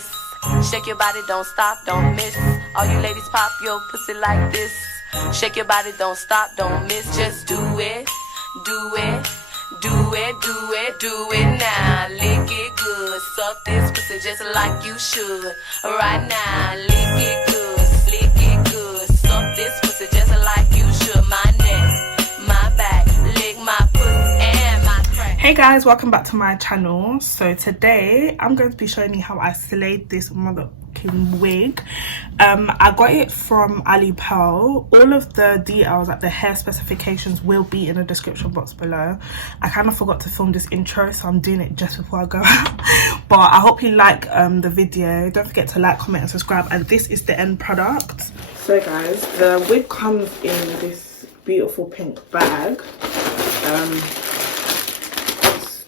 this. Shake your body, don't stop, don't miss. All you ladies pop your pussy like this. Shake your body, don't stop, don't miss. Just do it, do it, do it, do it, do it now. Lick it good, suck this pussy just like you should. Right now, lick it good, suck this pussy just like you should. My neck, my back, lick my pussy and my crack. Hey guys, welcome back to my channel. So today I'm going to be showing you how I slayed this motherfucking wig. I got it from Alipearl. All of the details, like the hair specifications, will be in the description box below. I kind of forgot to film this intro, so I'm doing it just before I go out. But I hope you like the video. Don't forget to like, comment and subscribe. And this is the end product. So guys, the wig comes in this beautiful pink bag.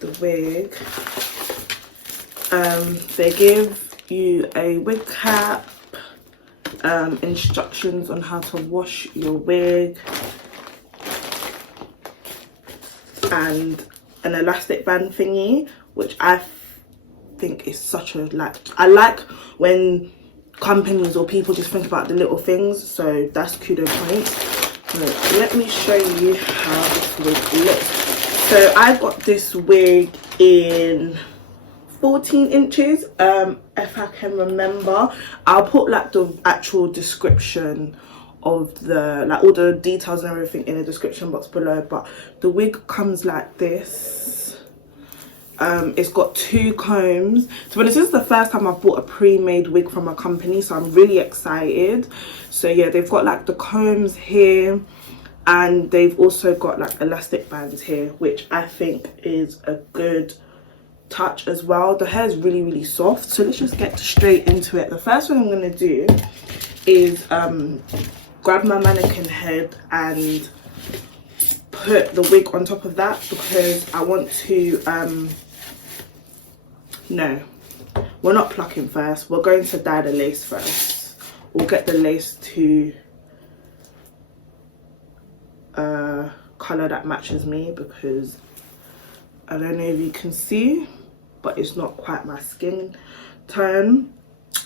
The wig. They give you a wig cap, instructions on how to wash your wig, and an elastic band thingy, which I think is such a I like when companies or people just think about the little things, so that's kudo points. So let me show you how this wig looks. So I got this wig in 14 inches, if I can remember. I'll put like the actual description of the all the details and everything in the description box below. But the wig comes like this. It's got two combs. So this is the first time I've bought a pre-made wig from a company, so I'm really excited. So yeah, they've got like the combs here, and they've also got like elastic bands here, which I think is a good touch as well. The hair is really soft, so let's just get straight into it. The first thing I'm going to do is grab my mannequin head and put the wig on top of that, because I want to no, we're not plucking first, we're going to dye the lace first. We'll get the lace to color that matches me, because I don't know if you can see, but it's not quite my skin tone.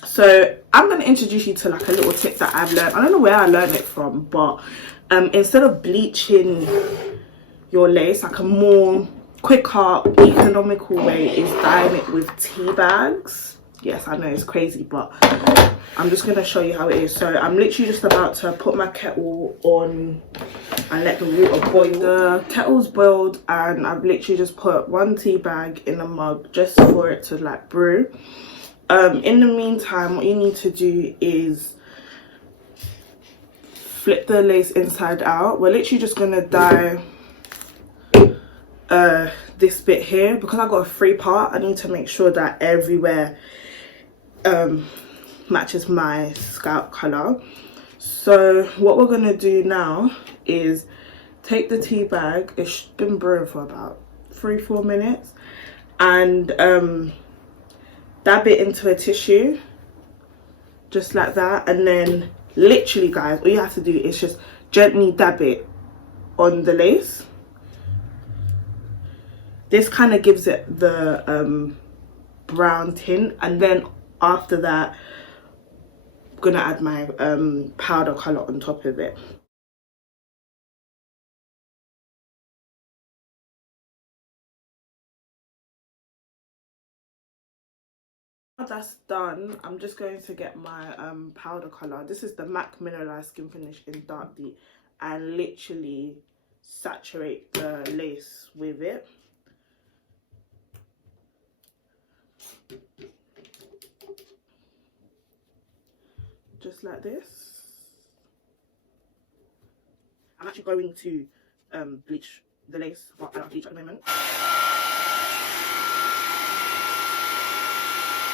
So I'm going to introduce you to like a little tip that I've learned. I don't know where I learned it from, but instead of bleaching your lace, like a more quicker, economical way is dyeing it with tea bags. Yes, I know it's crazy, but I'm just going to show you how it is. So I'm literally just about to put my kettle on and let the water boil. The kettle's boiled, and I've literally just put one tea bag in a mug just for it to like brew. In the meantime, what you need to do is flip the lace inside out. We're literally just going to dye this bit here. Because I got a free part, I need to make sure that everywhere matches my scalp color. So what we're gonna do now is take the tea bag, it's been brewing for about 3-4 minutes, and dab it into a tissue just like that, and then literally guys, all you have to do is just gently dab it on the lace. This kind of gives it the brown tint, and then after that I'm gonna add my powder color on top of it. Now that's done, I'm just going to get my powder color. This is the MAC Mineralized Skin Finish in Dark Deep, and literally saturate the lace with it. Just like this. I'm actually going to bleach the lace, but I don't bleach at the moment.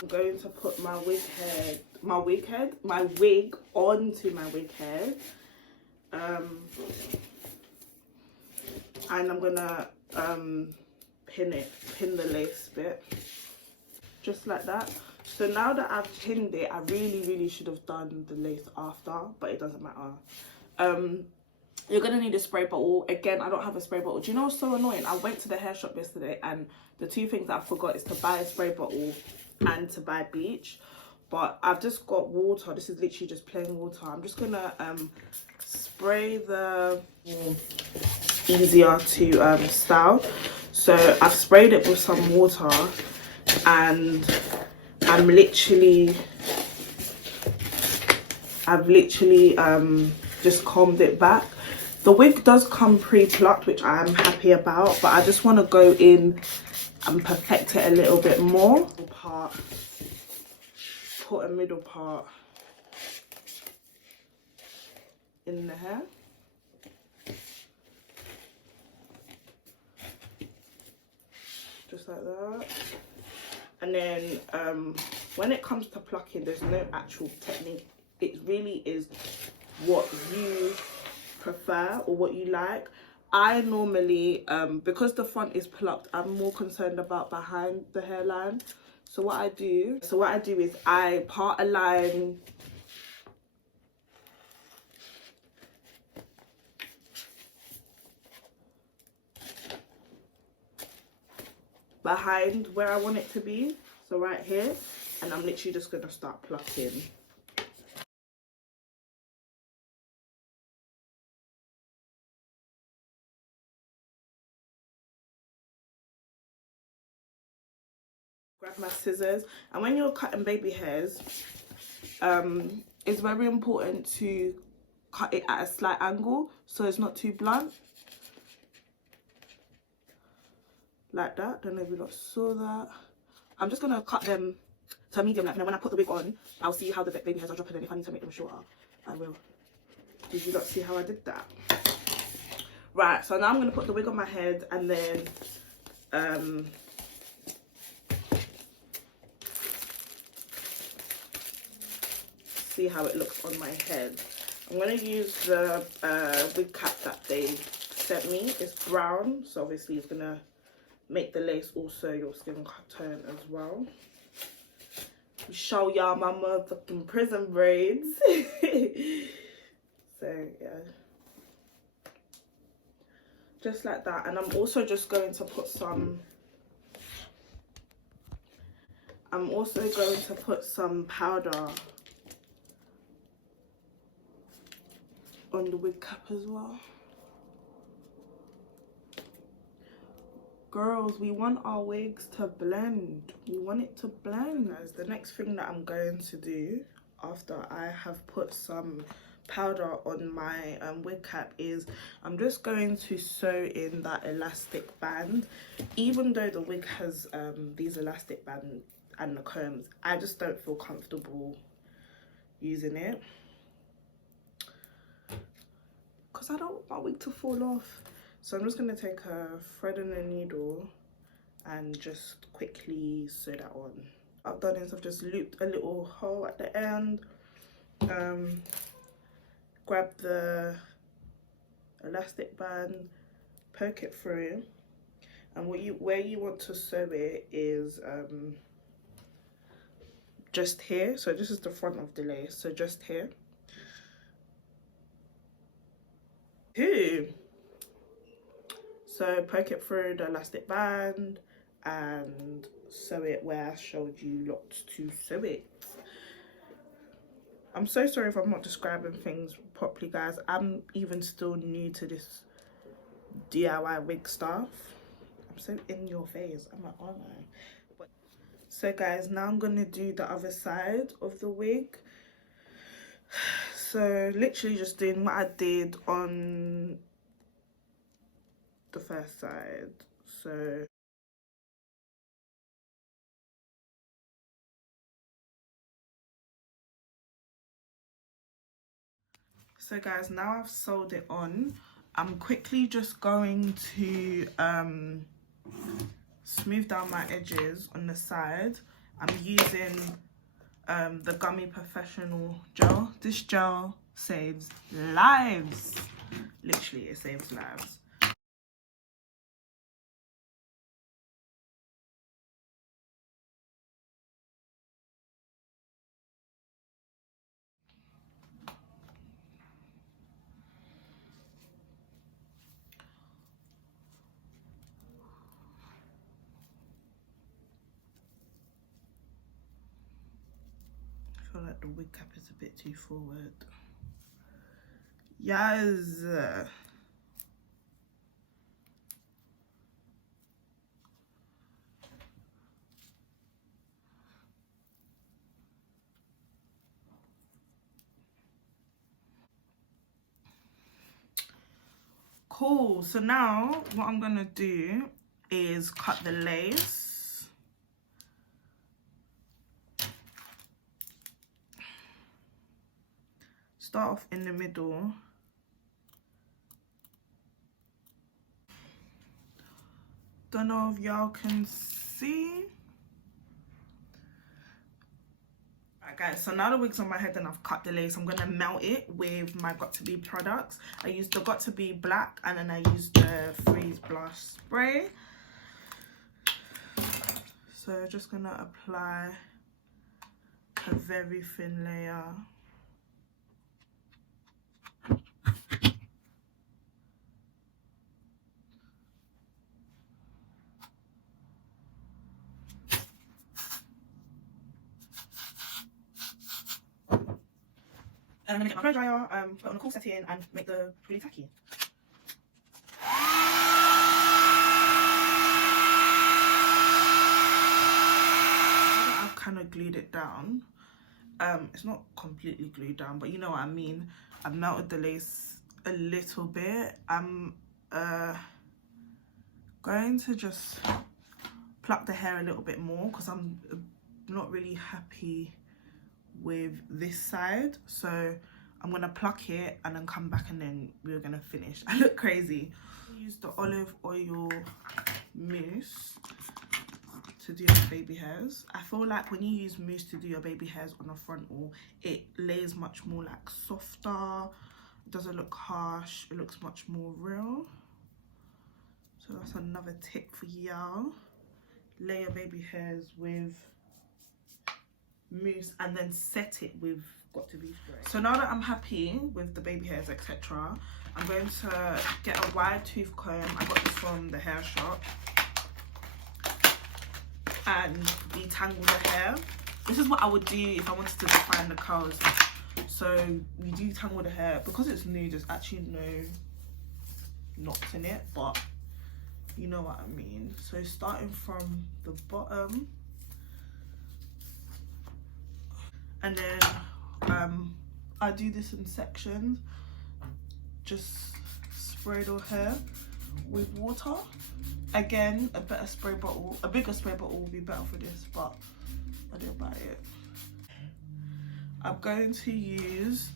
I'm going to put my wig onto my wig head, and I'm gonna pin the lace bit just like that. So now that I've pinned it, I really should have done the lace after, but it doesn't matter. You're gonna need a spray bottle. Again, I don't have a spray bottle. Do you know what's so annoying? I went to the hair shop yesterday, and the two things that I forgot is to buy a spray bottle and to buy bleach, but I've just got water. This is literally just plain water. I'm just gonna spray the easier to style. So I've sprayed it with some water and I've literally just combed it back. The wig does come pre-plucked, which I'm happy about, but I just want to go in and perfect it a little bit more. Put a middle part in the hair. Just like that. And then when it comes to plucking, there's no actual technique. It really is what you prefer or what you like. I normally, because the front is plucked, I'm more concerned about behind the hairline. So what I do is I part a line behind where I want it to be, so right here, and I'm literally just gonna start plucking. Grab my scissors, and when you're cutting baby hairs, it's very important to cut it at a slight angle so it's not too blunt. Like that. Don't know if you lot saw that. I'm just gonna cut them to a medium length, and then when I put the wig on, I'll see how the baby hairs are dropping, and if I need to make them shorter, I will. Did you not see how I did that? Right, so now I'm gonna put the wig on my head, and then see how it looks on my head. I'm gonna use the wig cap that they sent me. It's brown, so obviously it's gonna make the lace also your skin tone as well. Show y'all my motherfucking prison braids. So yeah, just like that. And I'm also just going to put some powder on the wig cap as well. Girls, we want our wigs to blend. We want it to blend. Guys, the next thing that I'm going to do after I have put some powder on my wig cap is I'm just going to sew in that elastic band. Even though the wig has these elastic bands and the combs, I just don't feel comfortable using it because I don't want my wig to fall off. So I'm just going to take a thread and a needle and just quickly sew that on. I've done is I've just looped a little hole at the end, grab the elastic band, poke it through, and where you want to sew it is just here. So this is the front of the lace, so just here. So poke it through the elastic band and sew it where I showed you lots to sew it. I'm so sorry if I'm not describing things properly, guys. I'm even still new to this DIY wig stuff. I'm so in your face. I'm like, aren't I? So guys, now I'm gonna do the other side of the wig. So literally just doing what I did on the first side. So guys, now I've sewed it on, I'm quickly just going to smooth down my edges on the side. I'm using the Gummy Professional gel. This gel saves lives. Literally, it saves lives. I feel like the wig cap is a bit too forward. Yes. Cool. So now what I'm gonna do is cut the lace. Start off in the middle. Don't know if y'all can see. Alright guys, so now the wig's on my head and I've cut the lace. I'm gonna melt it with my Got To Be products. I used the Got To Be black and then I used the Freeze Blush spray. So just gonna apply a very thin layer. And I'm gonna get my blow dryer, put it on a cool setting and make the really tacky. I've kind of glued it down. It's not completely glued down, but you know what I mean. I've melted the lace a little bit. I'm going to just pluck the hair a little bit more because I'm not really happy with this side, so I'm gonna pluck it and then come back and then we're gonna finish. I look crazy. Use the olive oil mousse to do your baby hairs. I feel like when you use mousse to do your baby hairs on the frontal, it lays much more like softer. It doesn't look harsh. It looks much more real. So that's another tip for y'all. Lay your baby hairs with mousse and then set it with Got To Be spray. So now that I'm happy with the baby hairs, etc., I'm going to get a wide tooth comb. I got this from the hair shop, and detangle the hair. This is what I would do if I wanted to define the curls. So you detangle the hair. Because it's new, there's actually no knots in it, but you know what I mean. So starting from the bottom, and then I do this in sections. Just spray the hair with water. Again, a bigger spray bottle will be better for this, but I didn't buy it. I'm going to use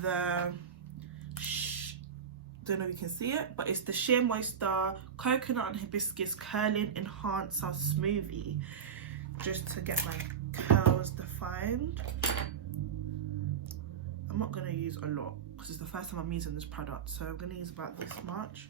the, don't know if you can see it, but it's the Shea Moisture Coconut and Hibiscus Curling Enhancer Smoothie, just to get my curls defined. I'm not going to use a lot because it's the first time I'm using this product, so I'm going to use about this much.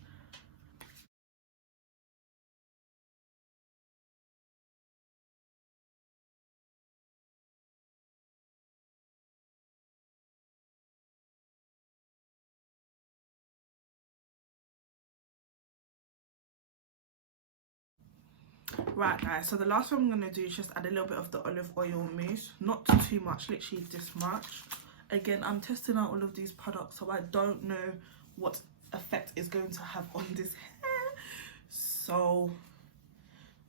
Right guys, so the last thing I'm going to do is just add a little bit of the olive oil mousse. Not too much, literally this much. Again, I'm testing out all of these products, so I don't know what effect it's going to have on this hair. So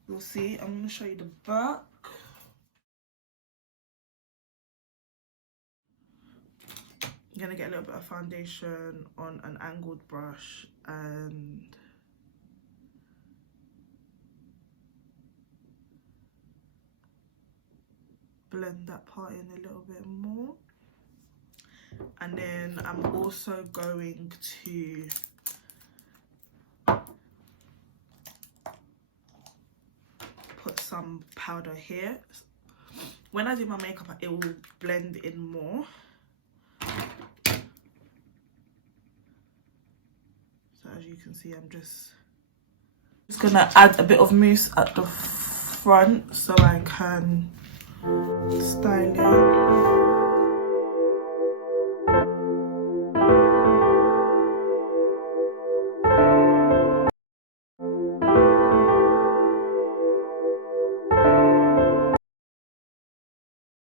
we'll see. I'm going to show you the back. I'm going to get a little bit of foundation on an angled brush and blend that part in a little bit more. And then I'm also going to put some powder here. When I do my makeup, it will blend in more. So as you can see, I'm just gonna add a bit of mousse at the front so I can style it.